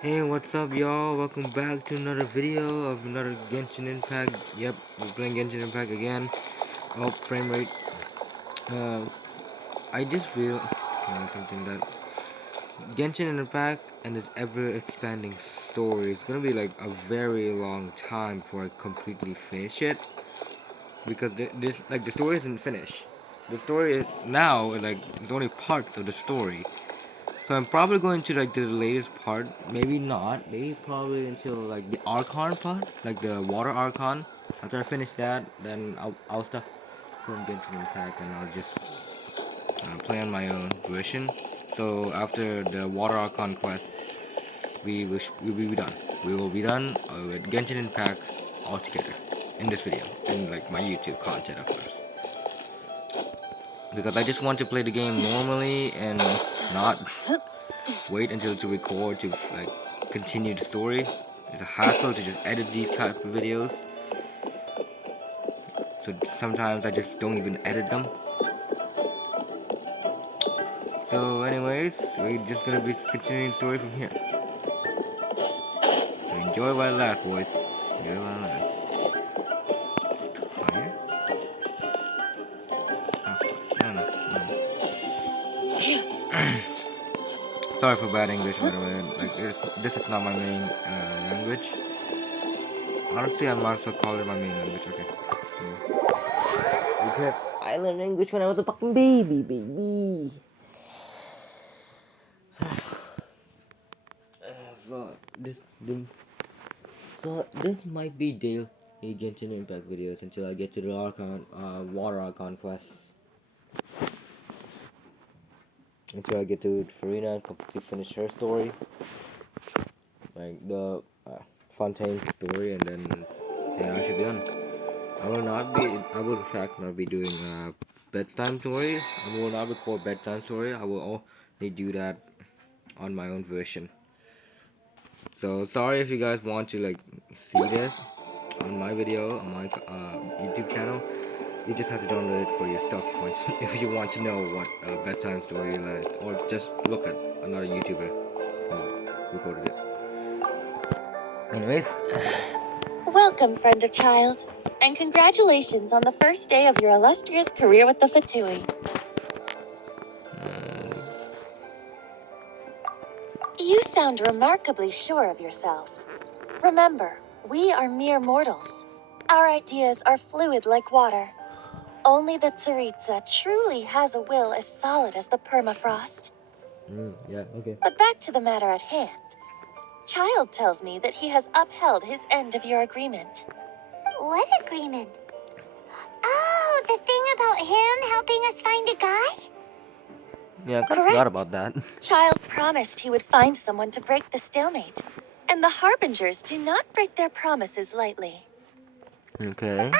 Hey, what's up, y'all? Welcome back to another video of another Genshin Impact. Yep, we're playing Genshin Impact again. Oh, frame rate. Uh, I just realized something that Genshin Impact and its ever-expanding story is gonna be like a very long time before I completely finish it because the story isn't finished. The story now like it's only parts of the story. So I'm probably going to like the latest part. Maybe not. Maybe probably until like the Archon part, like the Water Archon. After I finish that, then I'll stop going Genshin Impact and I'll just play on my own version. So after the Water Archon quest, we will be done. We will be done with Genshin Impact altogether in this video, in like my YouTube content, of course. Because I just want to play the game normally and not wait until to record to like continue the story. It's a hassle to just edit these type of videos. So sometimes I just don't even edit them. So anyways, we're just gonna be continuing the story from here. So enjoy while it lasts, boys. Enjoy while it lasts. Higher? Oh, no, no, no. Sorry for bad English, by the way. Like this is not my main language. Honestly, I might as well call it my main language. Okay. Because I learned English when I was a fucking baby. So this might be Dale Genshin Impact videos until I get to the Archon, Water Archon quest. Until I get to Farina and completely finish her story, like the Fontaine story, and then yeah, I should be done. I will in fact not be doing bedtime story. I will not record bedtime story. I will only do that on my own version. So sorry if you guys want to like see this on my video on my YouTube channel. You just have to download it for yourself if you want to know what bedtime story is, or just look at another YouTuber who recorded it. Anyways, Welcome, friend of child, and congratulations on the first day of your illustrious career with the Fatui. You sound remarkably sure of yourself. Remember, we are mere mortals. Our ideas are fluid like water. Only the Tsaritsa truly has a will as solid as the permafrost. yeah, okay. But back to the matter at hand. Child tells me that he has upheld his end of your agreement. What agreement? Oh, the thing about him helping us find a guy? Yeah, I kind of Correct. forgot about that. Child promised he would find someone to break the stalemate. And the Harbingers do not break their promises lightly. Okay.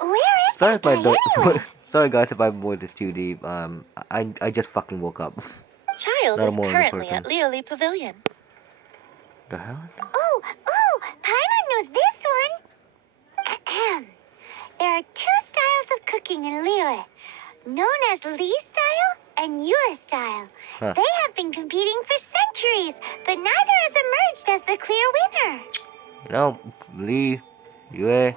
Where is Sorry that if I guy don't. anyway? Sorry guys if I voice is too deep. I just fucking woke up. Child Not a is morning currently person. at Leoli Pavilion. The hell? Oh, Paimon knows this one. There are two styles of cooking in Liyue, known as Li style and Yue style. Huh. They have been competing for centuries, but neither has emerged as the clear winner. You know, Lee, Yue.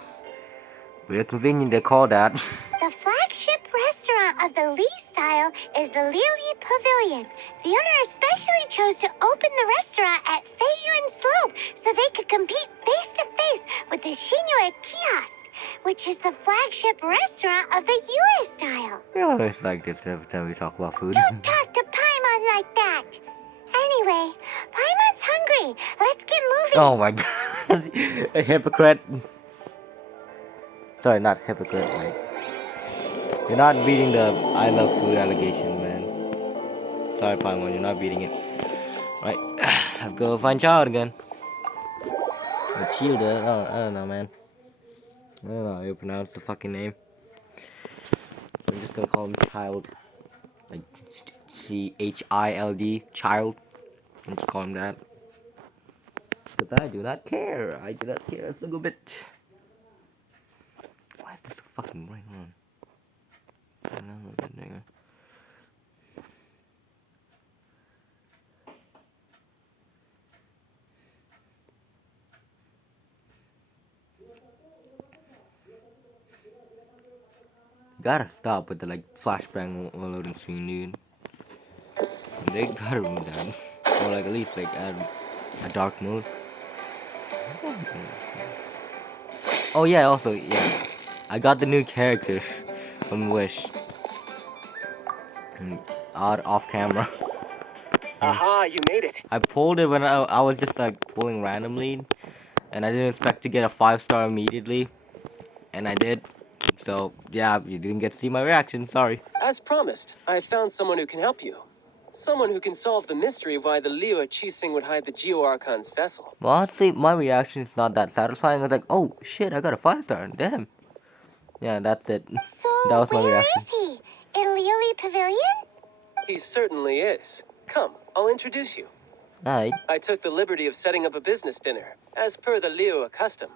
Very convenient they call that. The flagship restaurant of the Li style is the Lili Pavilion. The owner especially chose to open the restaurant at Feiyuan Slope so they could compete face to face with the Shinue Kiosk, which is the flagship restaurant of the Yue style. We always like this every time we talk about food. Don't talk to Paimon like that. Anyway, Paimon's hungry. Let's get moving. Oh my god. A hypocrite. Sorry, not hypocrite, like. You're not beating the I love food allegation, man. Sorry, Paimon, you're not beating it. Right, let's go find Child again. Or Childa, I don't know, man. I don't know how you pronounce the fucking name. I'm just gonna call him Child. Like, Child. Child. I'm just call him that. Because I do not care. I do not care a single bit. Why is this so fucking bright on? I don't know, that nigga. Gotta stop with the like flashbang loading screen, dude. They gotta remove that. Or like at least like add a dark mode. Oh yeah, also yeah, I got the new character from Wish. Odd off camera. Aha, you made it. I pulled it when I was just like pulling randomly, and I didn't expect to get a 5-star immediately, and I did. So yeah, you didn't get to see my reaction. Sorry. As promised, I found someone who can help you. Someone who can solve the mystery of why the Leo Chising would hide the Geo-Archon's vessel. Well, honestly, my reaction is not that satisfying. I was like, oh shit, I got a 5-star. Damn. Yeah, that's it. So, That was my where reaction. is he? In Lily Pavilion? He certainly is. Come, I'll introduce you. Alright. I took the liberty of setting up a business dinner, as per the Leo custom.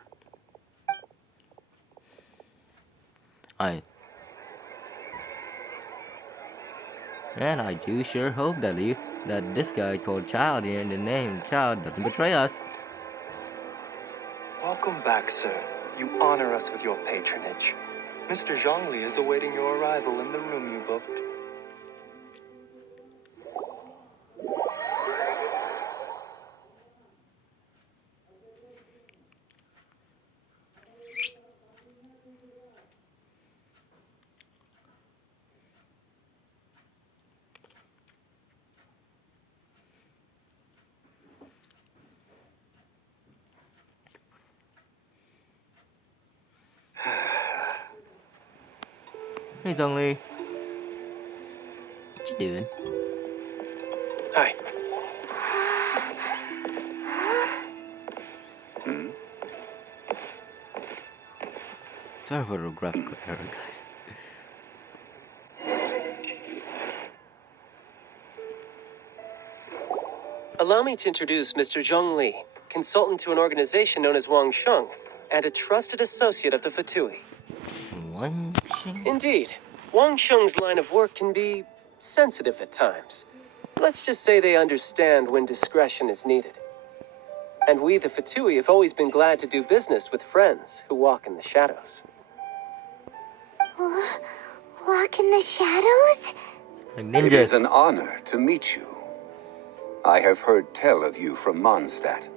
Alright. And I do sure hope that this guy called Child here in the name Child doesn't betray us. Welcome back, sir. You honor us with your patronage. Mr. Zhongli is awaiting your arrival in the room you booked. Hey Zhongli. What you doing? Hi. Sorry for the graphical error, guys. Allow me to introduce Mr. Zhong Li, consultant to an organization known as Wang Sheng, and a trusted associate of the Fatui. Indeed, Wang Sheng's line of work can be sensitive at times. Let's just say they understand when discretion is needed. And we, the Fatui, have always been glad to do business with friends who walk in the shadows. Walk in the shadows? Like It is ninjas. an honor to meet you. I have heard tell of you from Mondstadt.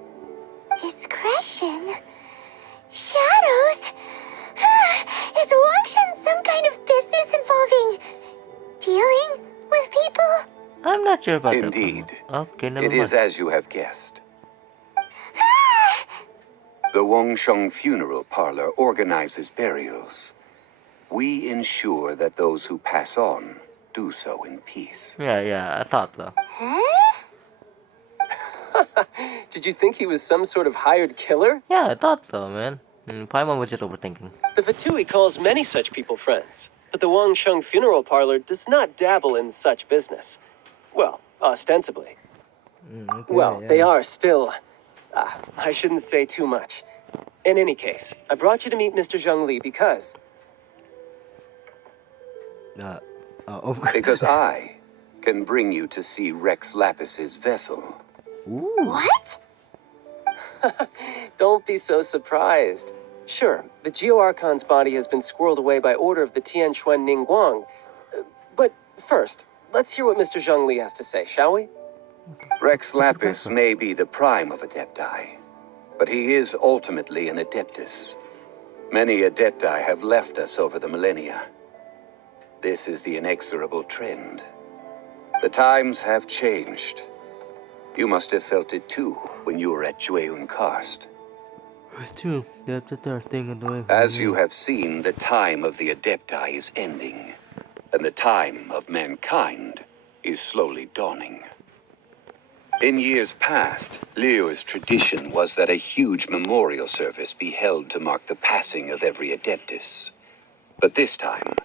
Discretion? Shadows? Is Wangshan some kind of business involving dealing with people? I'm not sure about Indeed. that. Okay, never It mind. is as you have guessed. The Wangsheng Funeral Parlor organizes burials. We ensure that those who pass on do so in peace. Yeah, I thought so. Huh? Did you think he was some sort of hired killer? Yeah, I thought so, man. Paimon was just overthinking. The Fatui calls many such people friends, but the Wang Sheng Funeral Parlor does not dabble in such business. Well, ostensibly. Okay, Well, yeah. they are still... I shouldn't say too much. In any case, I brought you to meet Mr. Zhong Li because... Okay. Because I can bring you to see Rex Lapis's vessel. Ooh. What? Don't be so surprised. Sure, the Geo-Archon's body has been squirreled away by order of the Tianquan Ningguang. But first, let's hear what Mr. Zhong Li has to say, shall we? Rex Lapis may be the prime of Adepti, but he is ultimately an Adeptus. Many Adepti have left us over the millennia. This is the inexorable trend. The times have changed. You must have felt it too when you were at Jueyun Karst. It's true. That's the thing in the way. As you have seen, the time of the Adepti is ending, and the time of mankind is slowly dawning. In years past, Leo's tradition was that a huge memorial service be held to mark the passing of every Adeptus. But this time,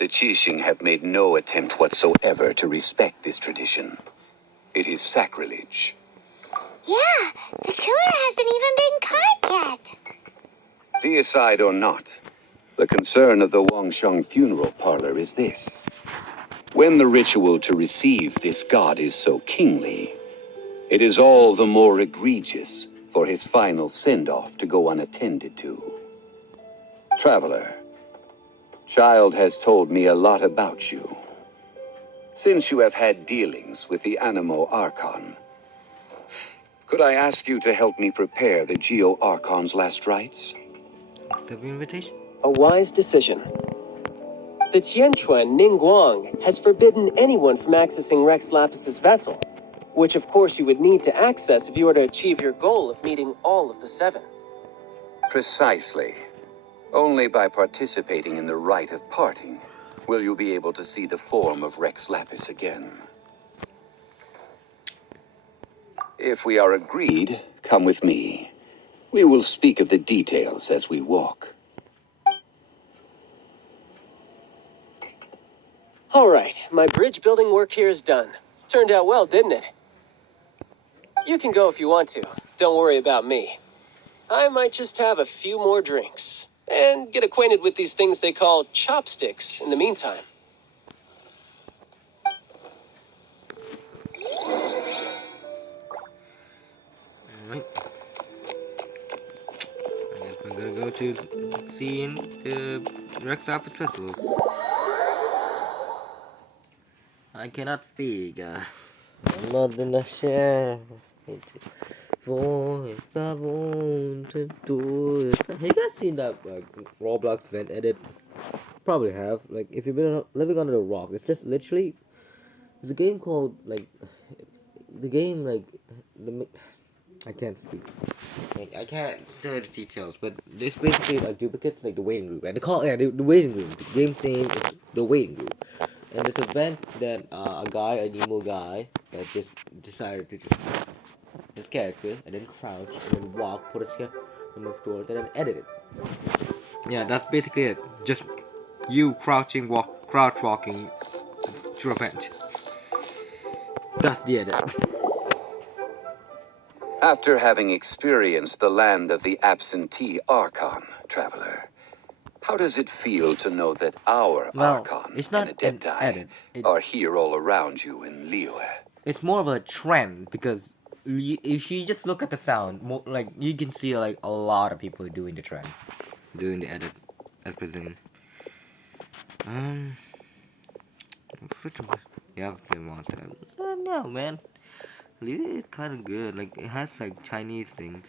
the Qixing have made no attempt whatsoever to respect this tradition. It is sacrilege. Yeah, the killer hasn't even been caught yet. Deicide or not, the concern of the Wangsheng Funeral Parlor is this. When the ritual to receive this god is so kingly, it is all the more egregious for his final send-off to go unattended to. Traveler, Child has told me a lot about you. Since you have had dealings with the Animo Archon, could I ask you to help me prepare the Geo Archon's last rites? Accept the invitation. A wise decision. The Tianquan Ningguang has forbidden anyone from accessing Rex Lapis's vessel, which of course you would need to access if you were to achieve your goal of meeting all of the seven. Precisely. Only by participating in the rite of parting will you be able to see the form of Rex Lapis again. If we are agreed, come with me. We will speak of the details as we walk. All right, my bridge building work here is done. Turned out well, didn't it? You can go if you want to. Don't worry about me. I might just have a few more drinks and get acquainted with these things they call chopsticks in the meantime. Alright. I guess we're gonna go to seeing the Rex Office Festivals. I cannot speak. Nothing to share. Voice I want to do it. Have you guys seen that like Roblox vent edit? Probably have. Like if you've been living under a rock, it's just literally it's a game called like the game like the I can't speak. Like, I can't say the details, but it's basically like duplicates like the waiting room, and they call it the waiting room. The game's name is the waiting room, and it's an event that a Nemo guy, that just decided to just his character and then crouch and then walk, put his character on the floor, and then edit it. Yeah, that's basically it. Just you crouching, crouch walking through a vent. That's the edit. After having experienced the land of the absentee Archon, traveler, how does it feel to know that our Archon it's not and an Adepti edit. are here all around you in Liyue? It's more of a trend because if you just look at the sound, like you can see like a lot of people doing the trend, doing the edit, I presume. Yeah, play monster. No, man. It's kind of good. Like it has like Chinese things.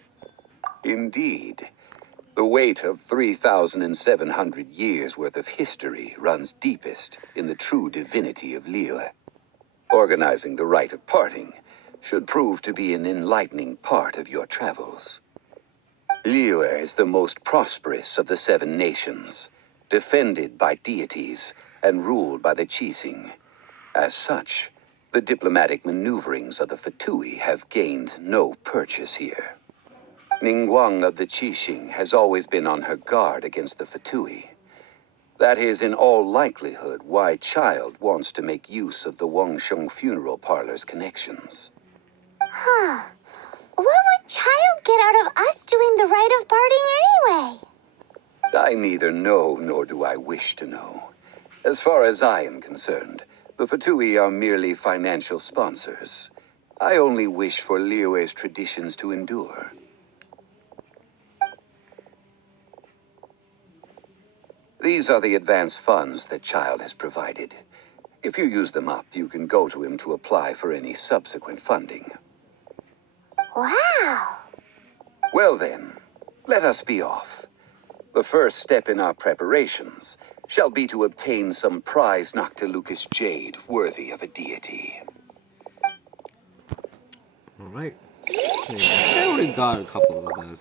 Indeed. The weight of 3,700 years worth of history runs deepest in the true divinity of Liyue. Organizing the rite of parting should prove to be an enlightening part of your travels. Liyue is the most prosperous of the 7 nations, defended by deities and ruled by the Qixing. As such, the diplomatic maneuverings of the Fatui have gained no purchase here. Ningguang of the Qixing has always been on her guard against the Fatui. That is in all likelihood why Child wants to make use of the Wangsheng funeral parlor's connections. Huh. What would Child get out of us doing the rite of parting anyway? I neither know nor do I wish to know. As far as I am concerned, the Fatui are merely financial sponsors. I only wish for Liyue's traditions to endure. These are the advance funds that Child has provided. If you use them up, you can go to him to apply for any subsequent funding. Wow. Well then, let us be off. The first step in our preparations shall be to obtain some prize Noctilucous jade worthy of a deity. Alright. I already got a couple of those.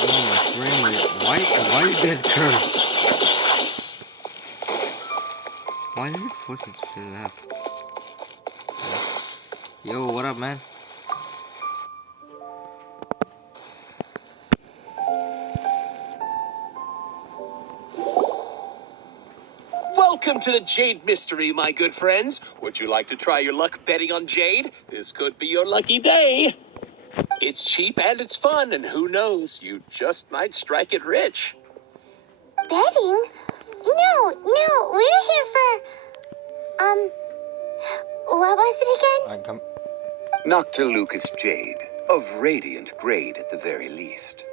Oh, my frame rate. Why did it turn? Why did it force me to laugh? Yo, what up, man? Welcome to the Jade Mystery, my good friends. Would you like to try your luck betting on Jade? This could be your lucky day. It's cheap and it's fun, and who knows, you just might strike it rich. Betting? No, we're here for... What was it again? Noctilucous jade, of radiant grade at the very least.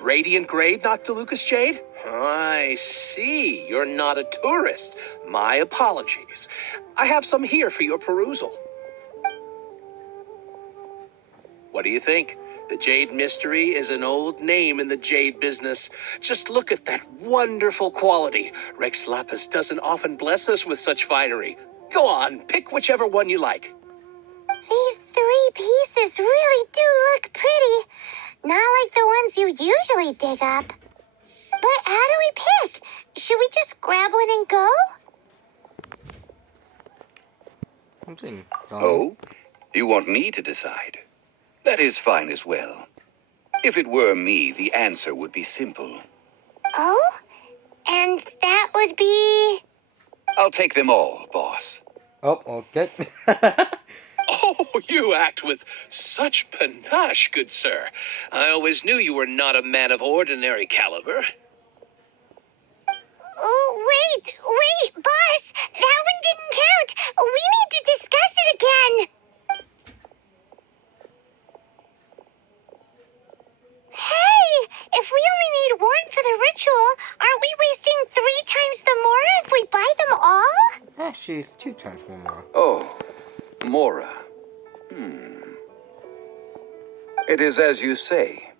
Radiant grade, Noctilucous Jade? I see. You're not a tourist. My apologies. I have some here for your perusal. What do you think? The Jade Mystery is an old name in the jade business. Just look at that wonderful quality. Rex Lapis doesn't often bless us with such finery. Go on, pick whichever one you like. These 3 pieces really do look pretty. Not like the ones you usually dig up. But how do we pick? Should we just grab one and go? Something. Oh? You want me to decide? That is fine as well. If it were me, the answer would be simple. Oh? And that would be... I'll take them all, boss. Oh, okay. Oh, you act with such panache, good sir. I always knew you were not a man of ordinary caliber. Oh, wait, boss! That one didn't count! We need to discuss it again! Hey! If we only need one for the ritual, aren't we wasting 3 times the Mora if we buy them all? Actually, it's 2 times more. Oh, Mora. It is as you say.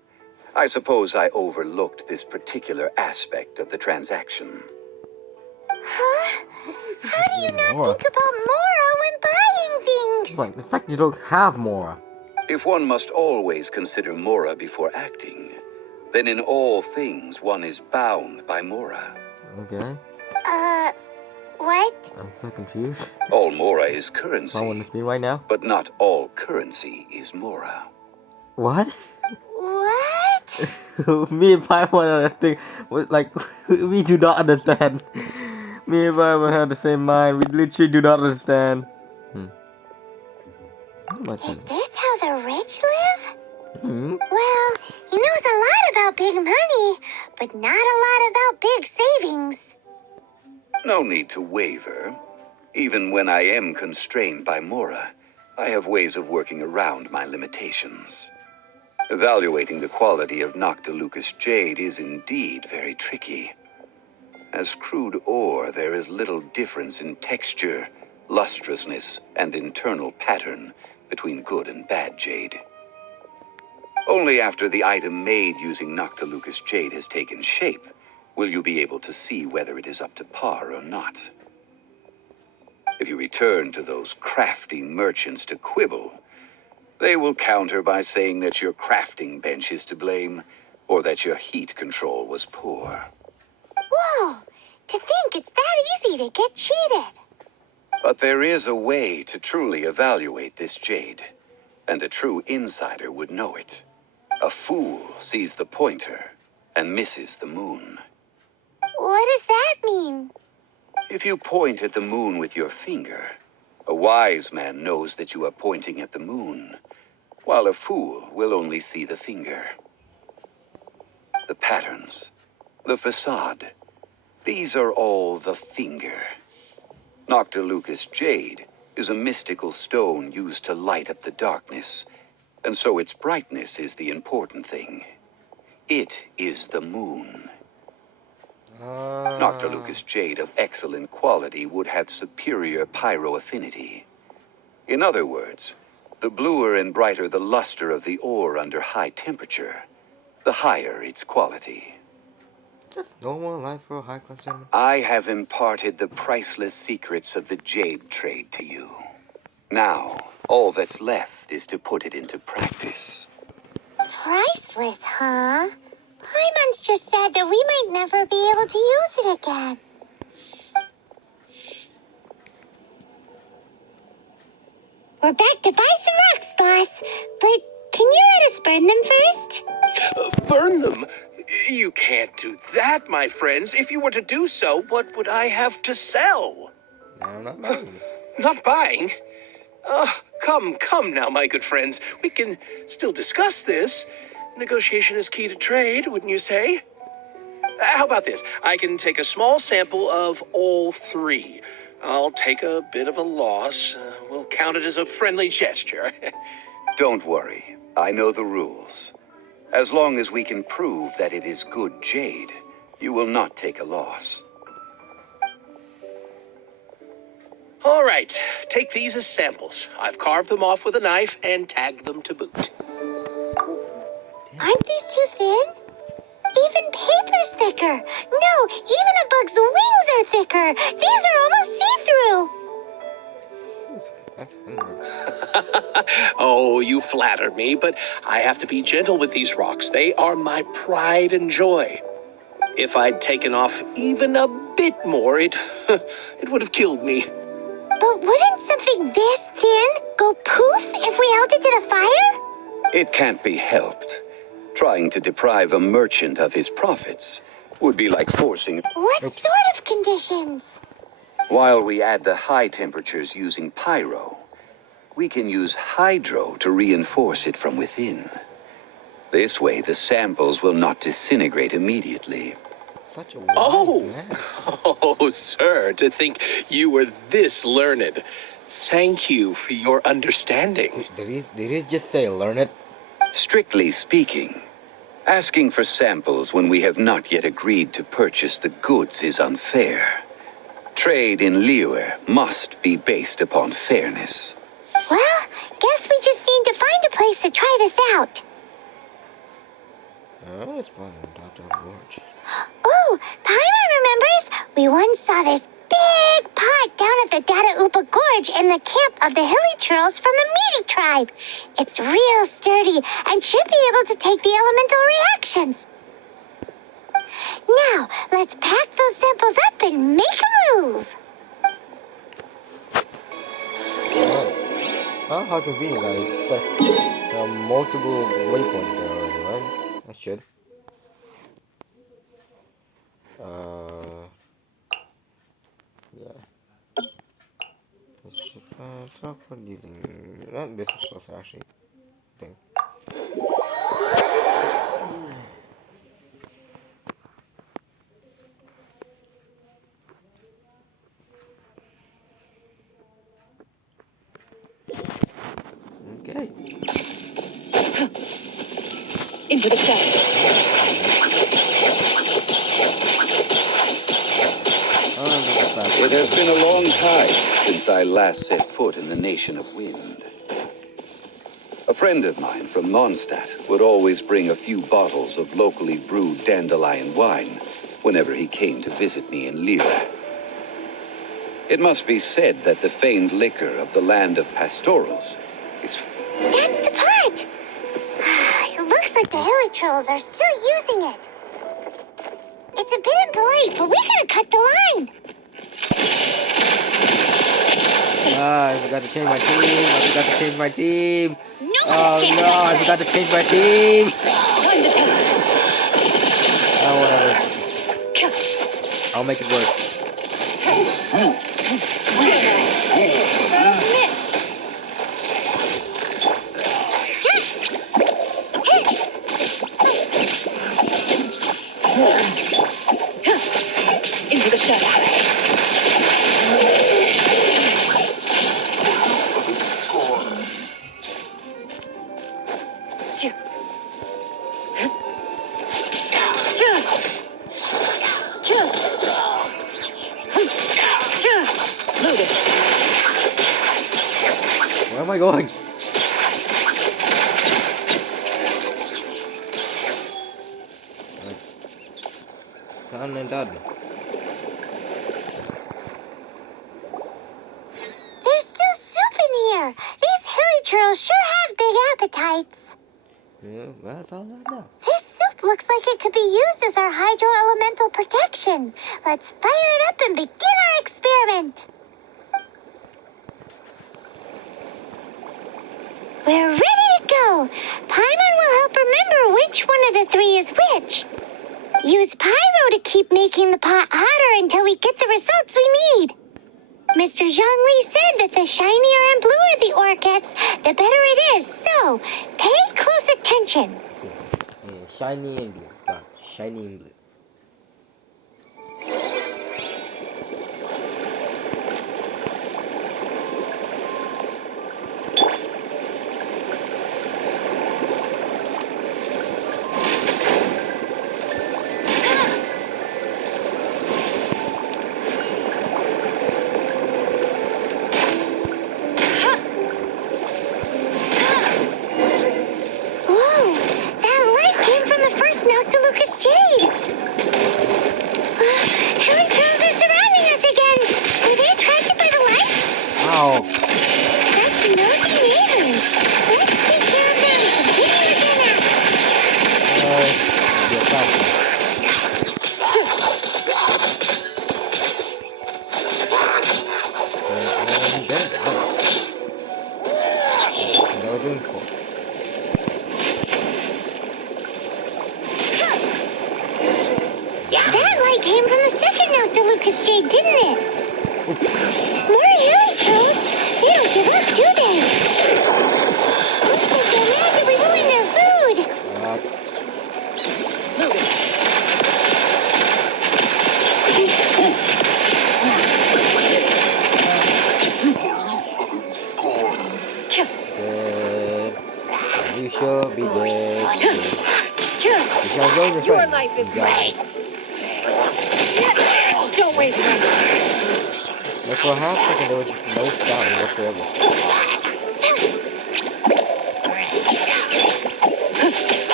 I suppose I overlooked this particular aspect of the transaction. Huh? How do you not Mora. think about Mora when buying things? Like, it's like you don't have more. If one must always consider Mora before acting, then in all things one is bound by Mora. Okay. What? I'm so confused. All Mora is I want currency, to speak right now. but not all currency is Mora. What? What? Me and Paimon, I think, like, we do not understand. Me and Paimon have the same mind. We literally do not understand. What am I Is doing? this how the rich live? Hmm? Well, he knows a lot about big money, but not a lot about big savings. No need to waver. Even when I am constrained by Mora, I have ways of working around my limitations. Evaluating the quality of Noctilucous jade is indeed very tricky. As crude ore, there is little difference in texture, lustrousness, and internal pattern between good and bad jade. Only after the item made using Noctilucous jade has taken shape will you be able to see whether it is up to par or not. If you return to those crafty merchants to quibble, they will counter by saying that your crafting bench is to blame, or that your heat control was poor. Whoa! To think it's that easy to get cheated. But there is a way to truly evaluate this jade, and a true insider would know it. A fool sees the pointer and misses the moon. What does that mean? If you point at the moon with your finger, a wise man knows that you are pointing at the moon, while a fool will only see the finger. The patterns, the facade, these are all the finger. Noctilucous jade is a mystical stone used to light up the darkness, and so its brightness is the important thing. It is the moon. Noctilucous jade of excellent quality would have superior pyro-affinity. In other words, the bluer and brighter the luster of the ore under high temperature, the higher its quality. Just normal life for a high class gentleman. I have imparted the priceless secrets of the jade trade to you. Now, all that's left is to put it into practice. Priceless, huh? Paimon's just said that we might never be able to use it again. We're back to buy some rocks, boss. But can you let us burn them first? Burn them? You can't do that, my friends. If you were to do so, what would I have to sell? I'm not buying. Not buying? Come now, my good friends. We can still discuss this. Negotiation is key to trade, wouldn't you say? How about this? I can take a small sample of all 3. I'll take a bit of a loss. We'll count it as a friendly gesture. Don't worry. I know the rules. As long as we can prove that it is good jade, you will not take a loss. All right, take these as samples. I've carved them off with a knife and tagged them to boot. Aren't these too thin? Even paper's thicker. No, even a bug's wings are thicker. These are almost see-through. That's hundred. Oh, you flatter me, but I have to be gentle with these rocks. They are my pride and joy. If I'd taken off even a bit more, it would have killed me. But wouldn't something this thin go poof if we held it to the fire? It can't be helped. Trying to deprive a merchant of his profits would be like forcing... What sort of conditions? While we add the high temperatures using pyro, we can use hydro to reinforce it from within. This way, the samples will not disintegrate immediately. Such a Oh! wise man. Oh, sir, to think you were this learned. Thank you for your understanding. Did he just say learn it? Strictly speaking, asking for samples when we have not yet agreed to purchase the goods is unfair. Trade in Liyue must be based upon fairness. Well, guess we just need to find a place to try this out. Oh, it's fun on top of the gorge. Oh, Paimon remembers we once saw this big pot down at the Dada Upa Gorge in the camp of the hilly churls from the Meaty tribe. It's real sturdy and should be able to take the elemental reactions. Now, let's pack those samples up and make a move. Oh, how convenient. It's like multiple waypoints there already, right? I should. Yeah. Let's talk about using. This is supposed to actually. Thing. Okay. Into the shadow. It has been a long time since I last set foot in the Nation of Wind. A friend of mine from Mondstadt would always bring a few bottles of locally brewed dandelion wine whenever he came to visit me in Liyue. It must be said that the famed liquor of the land of pastorals is... That's the pot! It looks like the hilly trolls are still using it. It's a bit impolite, but we gotta cut the line. I forgot to change my team. I forgot to change my team. No Oh escape. no, I forgot to change my team. Time to test. Oh, whatever. I'll make it work. Into the shadow. Loaded. Where am I going? Done and done. There's still soup in here. These hilly trolls sure have big appetites. Yeah, that's all I know. This soup looks like it could be used as our hydro elemental protection. Let's fire it up and begin our experiment. We're ready to go. Paimon will help remember which one of the three is which. Use pyro to keep making the pot hotter until we get the results we need. Mr. Zhongli said that the shinier and bluer the ore gets, the better it is. So, pay close attention. Yeah, shiny and blue. Got it. Shiny and blue. Ow! That's your nosy neighbors. Let's take care of them and continue the dinner. Get faster. And dead. Ow. What are we doing for? That light came from the second Noctilucous Jade, didn't it? More hilly trolls. They don't give up, do they? Looks like they're mad that we ruined their food. Dead. You should be dead. You shall go your Your friend. life is You got mine. it. Don't waste my Like for a half second, there was just no sound whatsoever.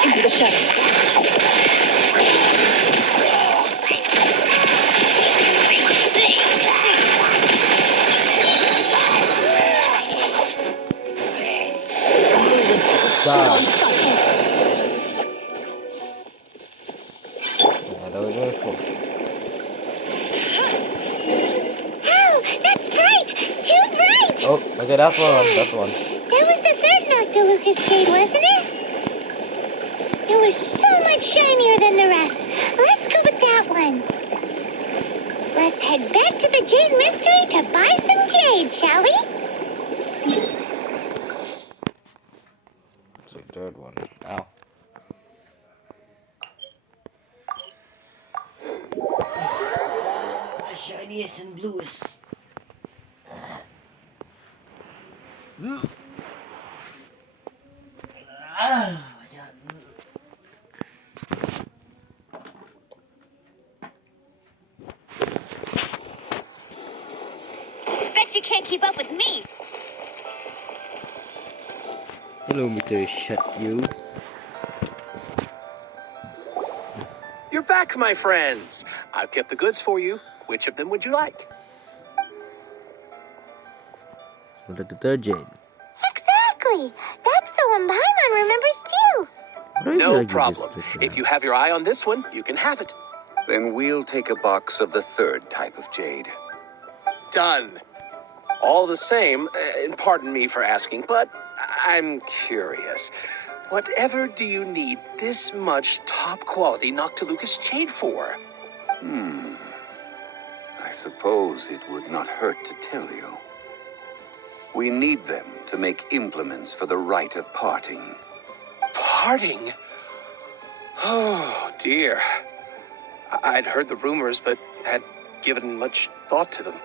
into the shadows. Stop. Yeah, that was really cool. Oh, that's bright! Too bright! Oh, okay, that's one. That's one. That was the third Noctilucous Jade, wasn't it? It was so much shinier than the rest. Let's go with that one. Let's head back to the Jade Mystery to buy some jade, shall we? It's the third one. Ow. The shiniest and bluest. Bet you can't keep up with me. Hello, Mr. Shut You. You're back, my friends. I've kept the goods for you. Which of them would you like? What at the third Jade? Exactly. That's the one Paimon remembers too. Why do you feel No like you just problem. switched it If out? you have your eye on this one, you can have it. Then we'll take a box of the third type of jade. Done. All the same, and pardon me for asking, but I'm curious. Whatever do you need this much top-quality Noctilucous jade for? I suppose it would not hurt to tell you. We need them to make implements for the rite of parting. Parting? Oh, dear. I'd heard the rumors, but had given much thought to them.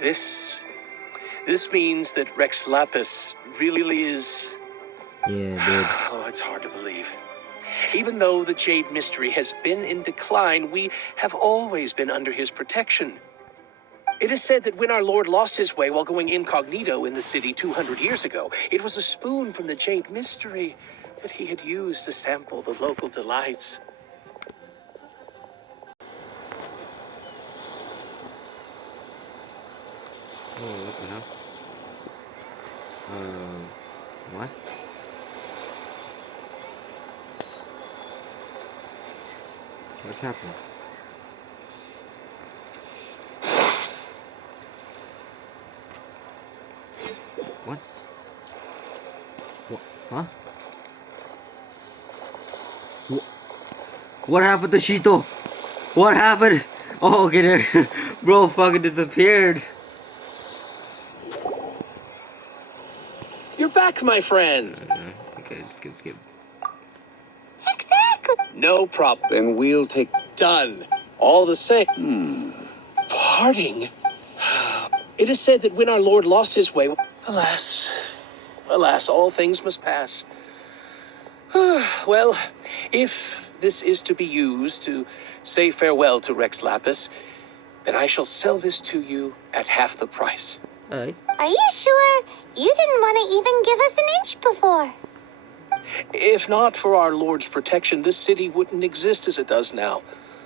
This means that Rex Lapis really is... Yeah, dude. Oh, it's hard to believe. Even though the Jade Mystery has been in decline, we have always been under his protection. It is said that when our Lord lost his way while going incognito in the city 200 years ago, it was a spoon from the Jade Mystery that he had used to sample the local delights. Oh, what the hell? What? What's happening? What? What? Huh? What happened to Shito? What happened? Oh, okay, there. Bro fucking disappeared. You're back, my friend. Okay, skip. Exactly. No problem. Then we'll take... Done. All the same. Parting? It is said that when our Lord lost his way... Alas, all things must pass. Well, if this is to be used to say farewell to Rex Lapis, then I shall sell this to you at half the price. Alright. Are you sure? You didn't want to even give us an inch before. If not for our Lord's protection, this city wouldn't exist as it does now.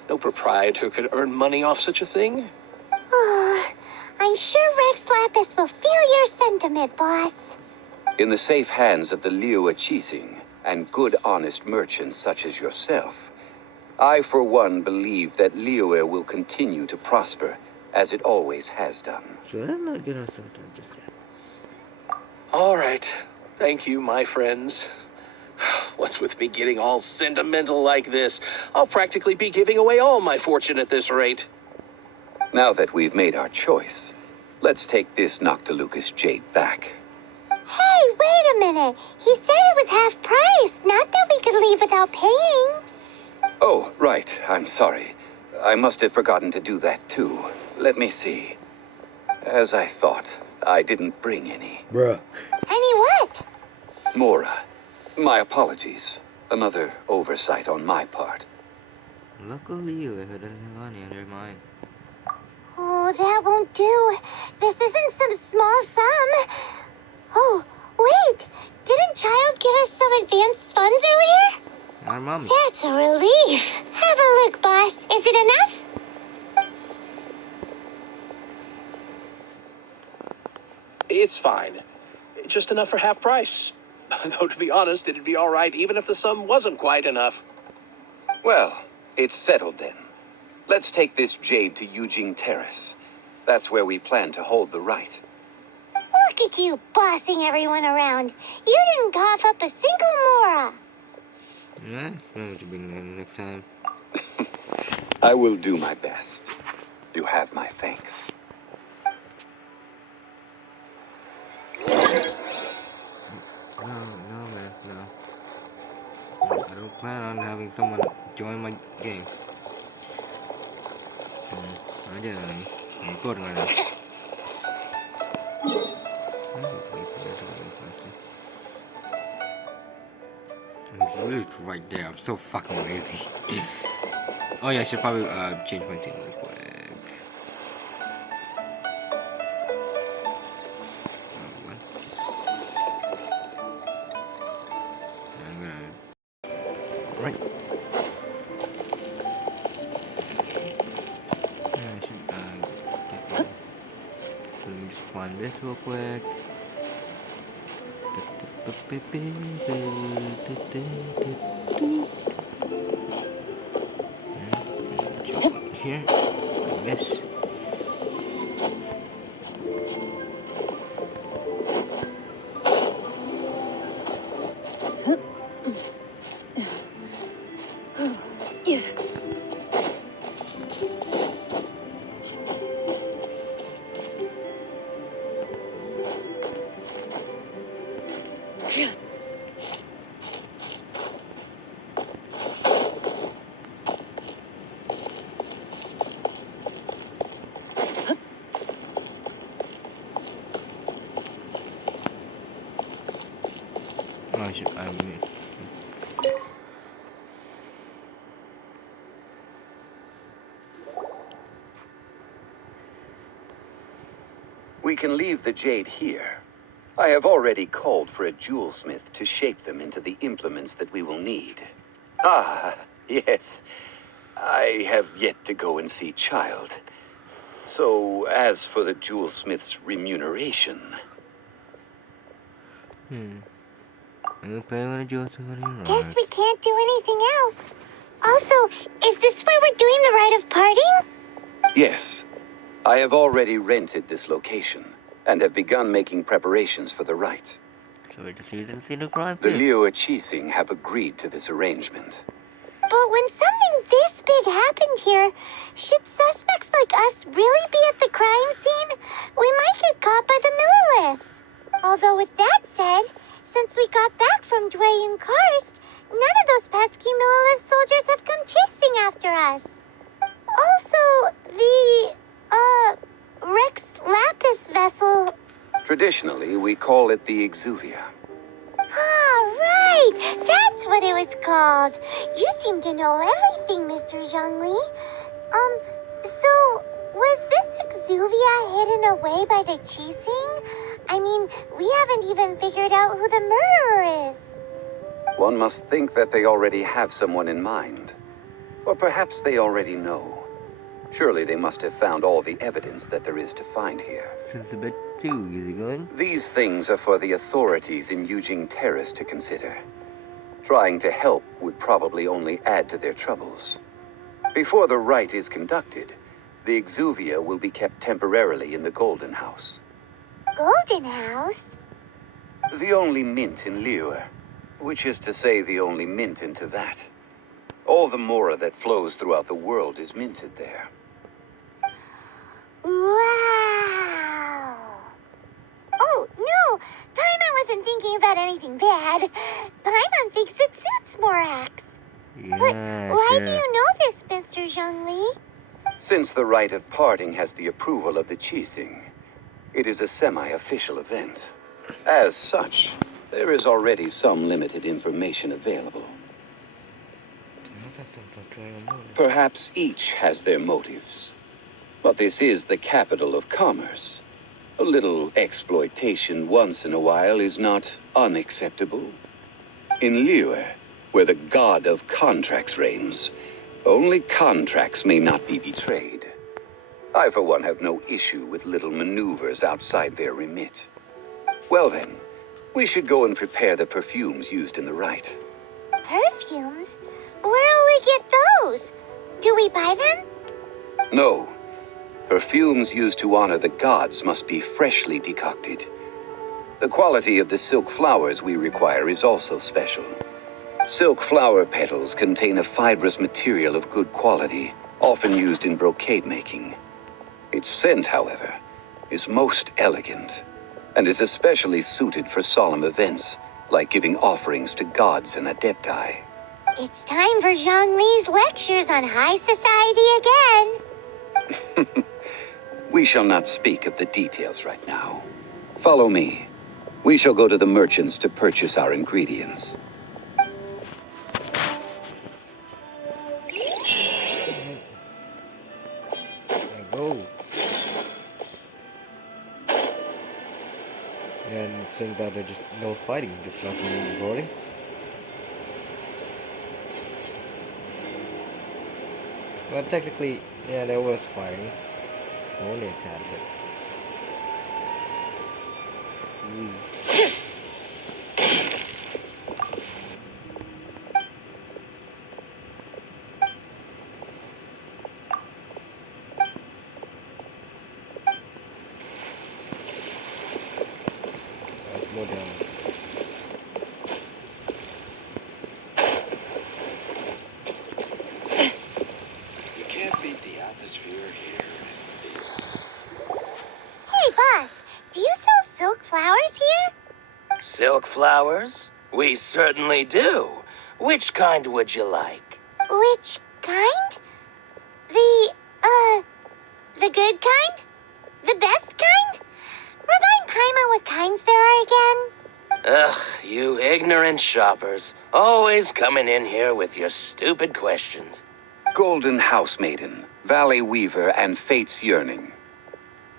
No proprietor could earn money off such a thing. Oh, I'm sure Rex Lapis will feel your sentiment, boss. In the safe hands of the Liu Chising and good, honest merchants such as yourself, I, for one, believe that Liyue will continue to prosper, as it always has done. So I'm not gonna start just yet. All right. Thank you, my friends. What's with me getting all sentimental like this? I'll practically be giving away all my fortune at this rate. Now that we've made our choice, let's take this Noctilucous jade back. Hey, wait a minute. He said it was half price, not that we could leave without paying. Oh, right. I'm sorry. I must have forgotten to do that too. Let me see. As I thought, I didn't bring any. Bruh. Any what? Mora, my apologies. Another oversight on my part. Luckily, you doesn't have money on your mind. Oh, that won't do. This isn't some small sum. Oh, wait. Didn't Child give us some advanced funds earlier? Our mommy. That's a relief. Have a look, boss. Is it enough? It's fine. Just enough for half price. Though, to be honest, it'd be all right even if the sum wasn't quite enough. Well, it's settled then. Let's take this jade to Yujing Terrace. That's where we plan to hold the rite. Look at you bossing everyone around. You didn't cough up a single Mora. Yeah, remember to bring them next time. I will do my best. You have my thanks. No, man, no. I don't plan on having someone join my game. I did, honey. I'm recording right now. It's really right there. I'm so fucking lazy. Oh yeah, I should probably change my team real quick. I'm gonna right. I should get one. So let me just find this real quick. Here, like this. Oh, I should. We can leave the jade here. I have already called for a jewelsmith to shape them into the implements that we will need. Ah, yes. I have yet to go and see Child. So, as for the jewelsmith's remuneration... Guess we can't do anything else. Also, is this where we're doing the rite of parting? Yes. I have already rented this location, and have begun making preparations for the rite. So we just use the crime. The Liu Chising have agreed to this arrangement. But when something this big happened here, should suspects like us really be at the crime scene? We might get caught by the Millilith. Although with that said, since we got back from Dwayne Karst, none of those pesky Millilith soldiers have come chasing after us. Also, the, Rex Lapis vessel... Traditionally, we call it the Exuvia. Ah, right! That's what it was called. You seem to know everything, Mr. Zhongli. So, was this Exuvia hidden away by the Chising? I mean, we haven't even figured out who the murderer is. One must think that they already have someone in mind. Or perhaps they already know. Surely they must have found all the evidence that there is to find here. Seems a bit too easygoing. These things are for the authorities in Eugene Terrace to consider. Trying to help would probably only add to their troubles. Before the rite is conducted, the Exuvia will be kept temporarily in the Golden House. Golden House? The only mint in Liyue, which is to say the only mint in Tevat. All the mora that flows throughout the world is minted there. Wow! Oh, no! Paimon wasn't thinking about anything bad. Paimon thinks it suits Morax. But Yeah, why sure. do you know this, Mr. Zhongli? Since the rite of parting has the approval of the Qixing, it is a semi-official event. As such, there is already some limited information available. Perhaps each has their motives. But this is the capital of commerce. A little exploitation once in a while is not unacceptable. In Liyue, where the god of contracts reigns, only contracts may not be betrayed. I, for one, have no issue with little maneuvers outside their remit. Well then, we should go and prepare the perfumes used in the rite. Perfumes? Where'll we get those? Do we buy them? No. Perfumes used to honor the gods must be freshly decocted. The quality of the silk flowers we require is also special. Silk flower petals contain a fibrous material of good quality, often used in brocade making. Its scent, however, is most elegant, and is especially suited for solemn events, like giving offerings to gods and adepti. It's time for Zhongli's lectures on high society again. We shall not speak of the details right now. Follow me. We shall go to the merchants to purchase our ingredients. I go. And it turns out there's just no fighting, just like in the recording. Well, technically, yeah, there was fighting. Only a tad bit. Right, more down. You can't beat the atmosphere here. Hey, boss, do you sell silk flowers here? Silk flowers? We certainly do. Which kind would you like? Which kind? The good kind? The best kind? Remind Paimon what kinds there are again. Ugh, you ignorant shoppers. Always coming in here with your stupid questions. Golden House Maiden, Valley Weaver, and Fate's Yearning.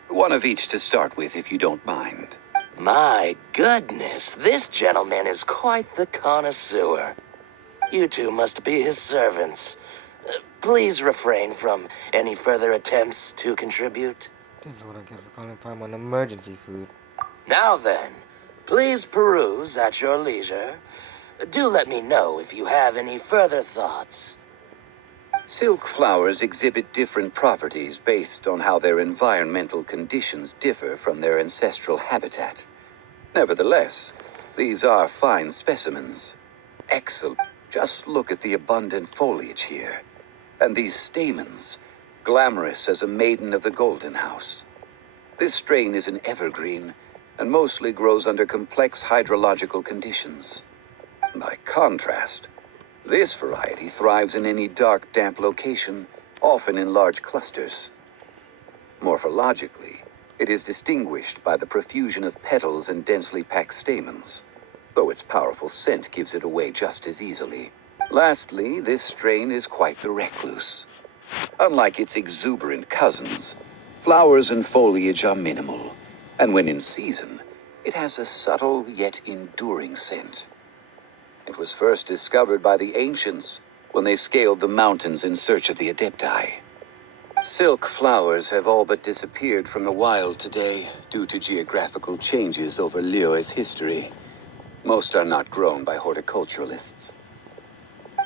One of each to start with, if you don't mind. My goodness, this gentleman is quite the connoisseur. You two must be his servants. Please refrain from any further attempts to contribute. This is what I get for calling Paimon emergency food. Now then, please peruse at your leisure. Do let me know if you have any further thoughts. Silk flowers exhibit different properties based on how their environmental conditions differ from their ancestral habitat. Nevertheless, these are fine specimens. Excellent. Just look at the abundant foliage here. And these stamens, glamorous as a maiden of the Golden House. This strain is an evergreen, and mostly grows under complex hydrological conditions. By contrast, this variety thrives in any dark, damp location, often in large clusters. Morphologically, it is distinguished by the profusion of petals and densely packed stamens, though its powerful scent gives it away just as easily. Lastly, this strain is quite the recluse. Unlike its exuberant cousins, flowers and foliage are minimal, and when in season, it has a subtle yet enduring scent. It was first discovered by the ancients when they scaled the mountains in search of the adepti. Silk flowers have all but disappeared from the wild today due to geographical changes over Liyue's history. Most are not grown by horticulturalists.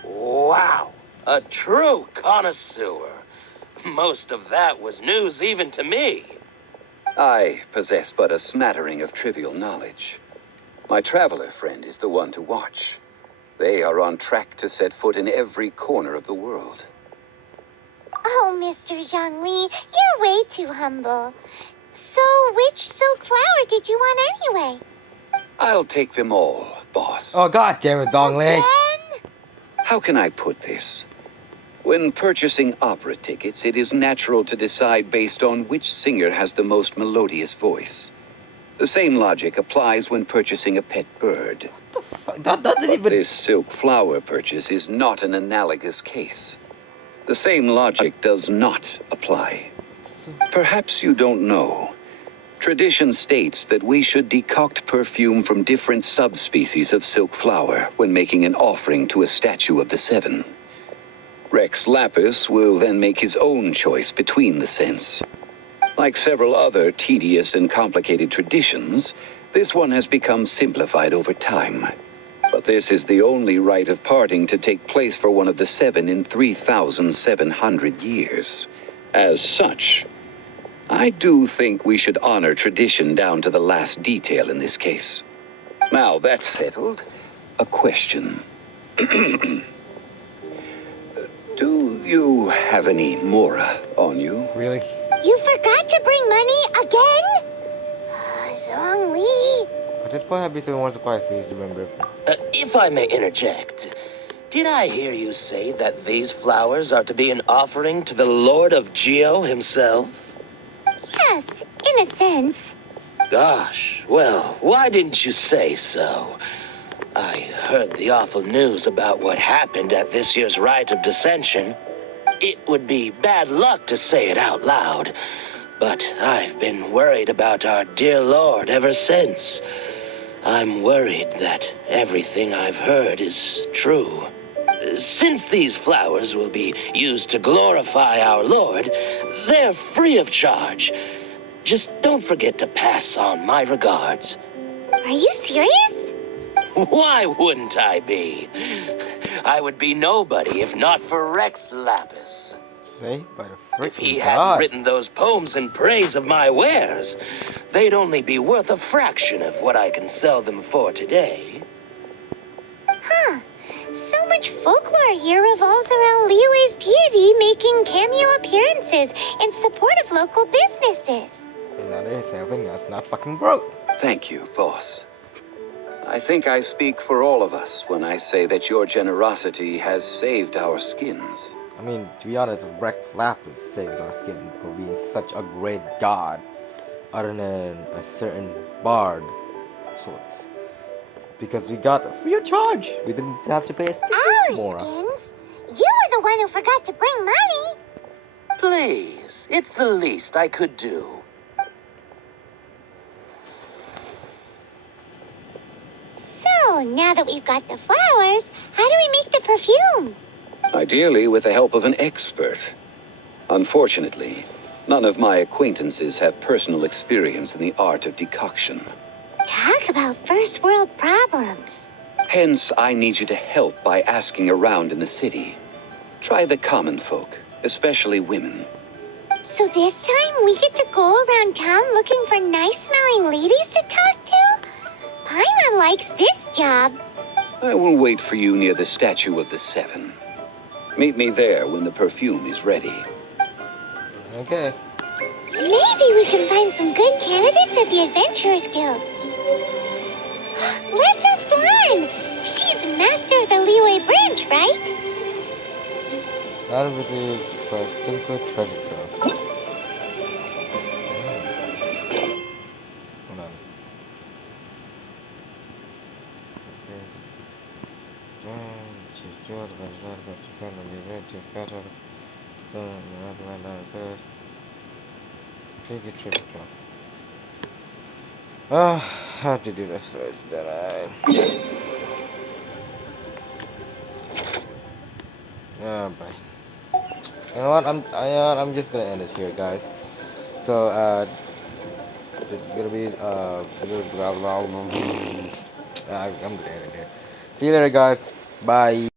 Wow, a true connoisseur. Most of that was news even to me. I possess but a smattering of trivial knowledge. My traveler friend is the one to watch. They are on track to set foot in every corner of the world. Oh, Mr. Zhongli, you're way too humble. So, which silk flower did you want anyway? I'll take them all, boss. Oh god damn it, Dongley. Again? How can I put this? When purchasing opera tickets, it is natural to decide based on which singer has the most melodious voice. The same logic applies when purchasing a pet bird. That doesn't But even. this silk flower purchase is not an analogous case. The same logic does not apply. Perhaps you don't know. Tradition states that we should decoct perfume from different subspecies of silk flower when making an offering to a statue of the seven. Rex Lapis will then make his own choice between the scents. Like several other tedious and complicated traditions, this one has become simplified over time. But this is the only rite of parting to take place for one of the seven in 3,700 years. As such, I do think we should honor tradition down to the last detail in this case. Now that's settled, a question. Do you have any Mora on you? Really? You forgot to bring money again? Zhongli. At this point, I'd be saying once or twice, please remember. If I may interject, did I hear you say that these flowers are to be an offering to the Lord of Geo himself? Yes, in a sense. Gosh, well, why didn't you say so? I heard the awful news about what happened at this year's Rite of Dissension. It would be bad luck to say it out loud, but I've been worried about our dear Lord ever since. I'm worried that everything I've heard is true. Since these flowers will be used to glorify our Lord, they're free of charge. Just don't forget to pass on my regards. Are you serious? Why wouldn't I be? I would be nobody if not for Rex Lapis. Say, by the If he freaking hadn't god. written those poems in praise of my wares, they'd only be worth a fraction of what I can sell them for today. Huh. So much folklore here revolves around Liyue's deity making cameo appearances in support of local businesses. Another saving that's not fucking broke. Thank you, boss. I think I speak for all of us when I say that your generosity has saved our skins. I mean, to be honest, Rex Lapis saved our skin for being such a great god, other than a certain bard of sorts. Because we got free of charge. We didn't have to pay a Our single more. skins? You were the one who forgot to bring money. Please, it's the least I could do. So, now that we've got the flowers, how do we make the perfume? Ideally with the help of an expert. Unfortunately, none of my acquaintances have personal experience in the art of decoction. Talk about first world problems. Hence, I need you to help by asking around in the city. Try the common folk, especially women. So this time we get to go around town looking for nice-smelling ladies to talk to? Paimon likes this job. I will wait for you near the statue of the seven. Meet me there when the perfume is ready. Okay. Maybe we can find some good candidates at the Adventurers Guild. Let's ask Lan. She's master of the Liyue branch, right? That would be a Tinker treasure trove. Hold on. I have to do this first, then oh boy. You know what? I'm just gonna end it here, guys. So this is gonna be I'm gonna end it here. See you later, guys. Bye.